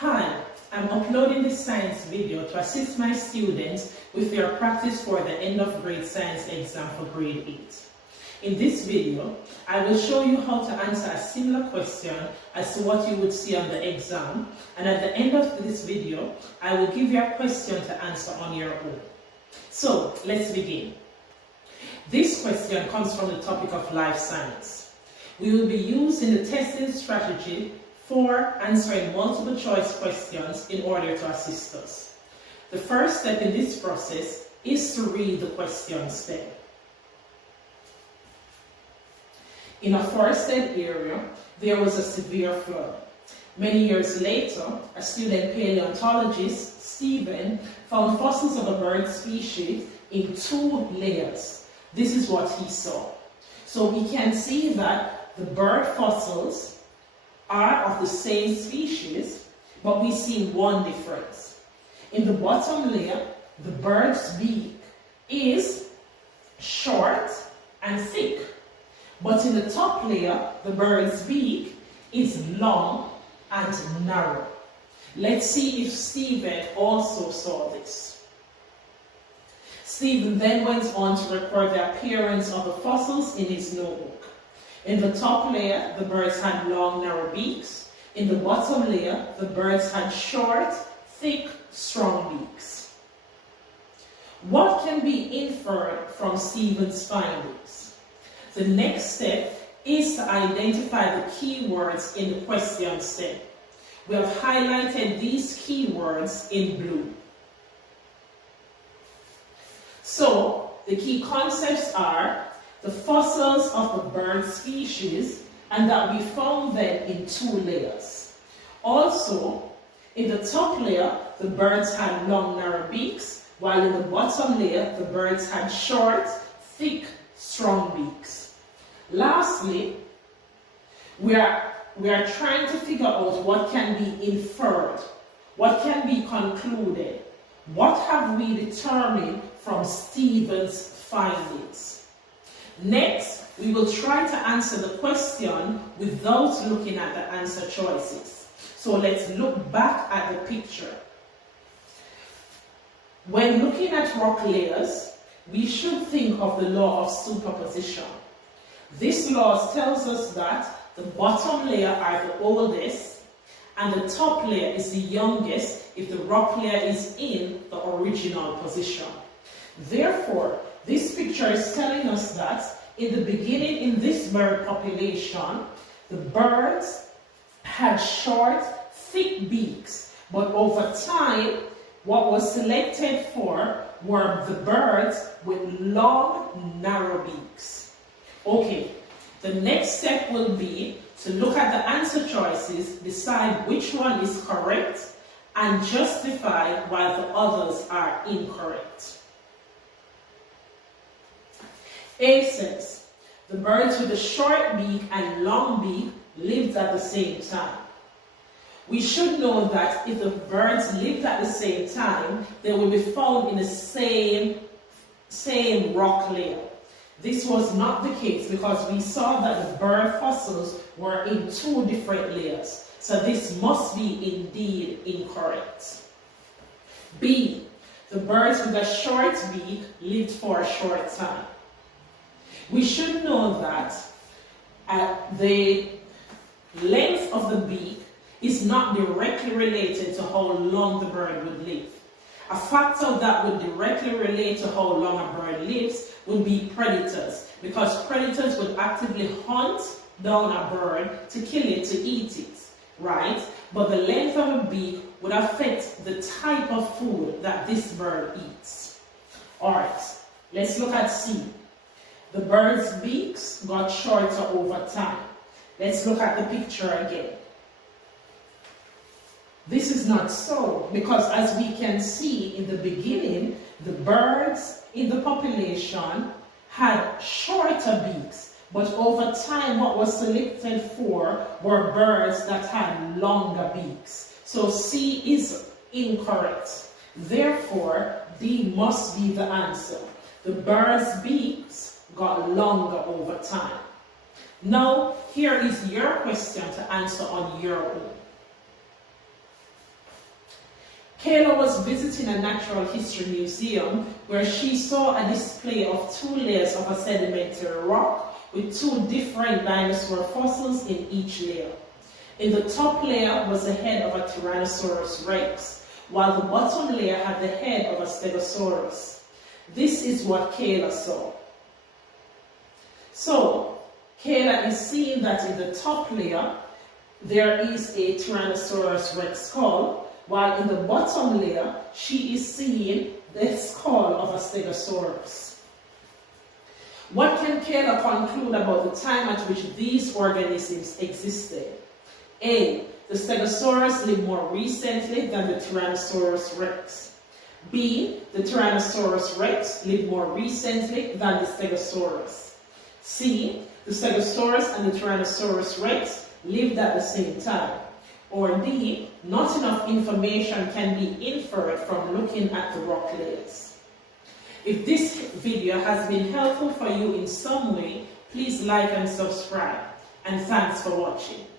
Hi, I'm uploading this science video to assist my students with their practice for the end of grade science exam for grade 8. In this video, I will show you how to answer a similar question as to what you would see on the exam, and at the end of this video, I will give you a question to answer on your own. So, let's begin. This question comes from the topic of life science. We will be using the testing strategy for answering multiple choice questions in order to assist us. The first step in this process is to read the question stem. In a forested area, there was a severe flood. Many years later, a student paleontologist, Stephen, found fossils of a bird species in 2 layers. This is what he saw. So we can see that the bird fossils are of the same species, but we see one difference. In the bottom layer, the bird's beak is short and thick, but in the top layer, the bird's beak is long and narrow. Let's see if Stephen also saw this. Stephen then went on to record the appearance of the fossils in his notebook. In the top layer, the birds had long, narrow beaks. In the bottom layer, the birds had short, thick, strong beaks. What can be inferred from Stephen's findings? The next step is to identify the keywords in the question stem. We have highlighted these keywords in blue. So, the key concepts are the fossils of the bird species, and that we found them in 2 layers. Also, in the top layer, the birds had long, narrow beaks, while in the bottom layer, the birds had short, thick, strong beaks. Lastly, we are trying to figure out what can be inferred, what can be concluded, what have we determined from Stephen's findings. Next, we will try to answer the question without looking at the answer choices. So let's look back at the picture. When looking at rock layers, we should think of the law of superposition. This law tells us that the bottom layer are the oldest and the top layer is the youngest if the rock layer is in the original position. Therefore, this picture is telling us that in the beginning in this bird population, the birds had short, thick beaks, but over time, what was selected for were the birds with long, narrow beaks. Okay, the next step will be to look at the answer choices, decide which one is correct, and justify why the others are incorrect. A says, the birds with a short beak and long beak lived at the same time. We should know that if the birds lived at the same time, they will be found in the same rock layer. This was not the case because we saw that the bird fossils were in 2 different layers. So this must be indeed incorrect. B, the birds with a short beak lived for a short time. We should know that the length of the beak is not directly related to how long the bird would live. A factor that would directly relate to how long a bird lives would be predators, because predators would actively hunt down a bird to kill it, to eat it, right? But the length of a beak would affect the type of food that this bird eats. All right, let's look at C. The bird's beaks got shorter over time. Let's look at the picture again. This is not so, because as we can see in the beginning, the birds in the population had shorter beaks, but over time what was selected for were birds that had longer beaks. So C is incorrect. Therefore, D must be the answer. The bird's beaks got longer over time. Now, here is your question to answer on your own. Kayla was visiting a natural history museum where she saw a display of 2 layers of a sedimentary rock with 2 different dinosaur fossils in each layer. In the top layer was the head of a Tyrannosaurus rex, while the bottom layer had the head of a Stegosaurus. This is what Kayla saw. So, Kayla is seeing that in the top layer, there is a Tyrannosaurus rex skull, while in the bottom layer, she is seeing the skull of a Stegosaurus. What can Kayla conclude about the time at which these organisms existed? A. The Stegosaurus lived more recently than the Tyrannosaurus rex. B. The Tyrannosaurus rex lived more recently than the Stegosaurus. C. The Stegosaurus and the Tyrannosaurus rex lived at the same time. Or D. Not enough information can be inferred from looking at the rock layers. If this video has been helpful for you in some way, please like and subscribe. And thanks for watching.